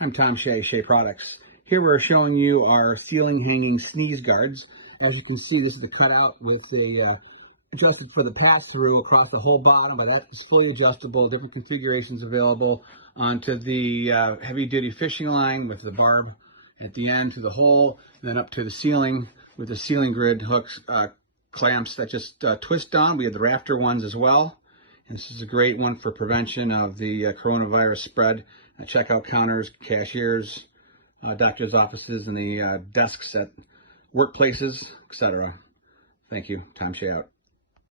I'm Tom Shea, Shea Products. Here we're showing you our ceiling hanging sneeze guards. As you can see, this is the cutout with the adjusted for the pass-through across the whole bottom, but that is fully adjustable, different configurations available onto the heavy-duty fishing line with the barb at the end to the hole, and then up to the ceiling with the ceiling grid hooks, clamps that just twist on. We have the rafter ones as well. And this is a great one for prevention of the coronavirus spread. Checkout counters, cashiers, doctors' offices, and the desks at workplaces, etc. Thank you. Tom Shea out.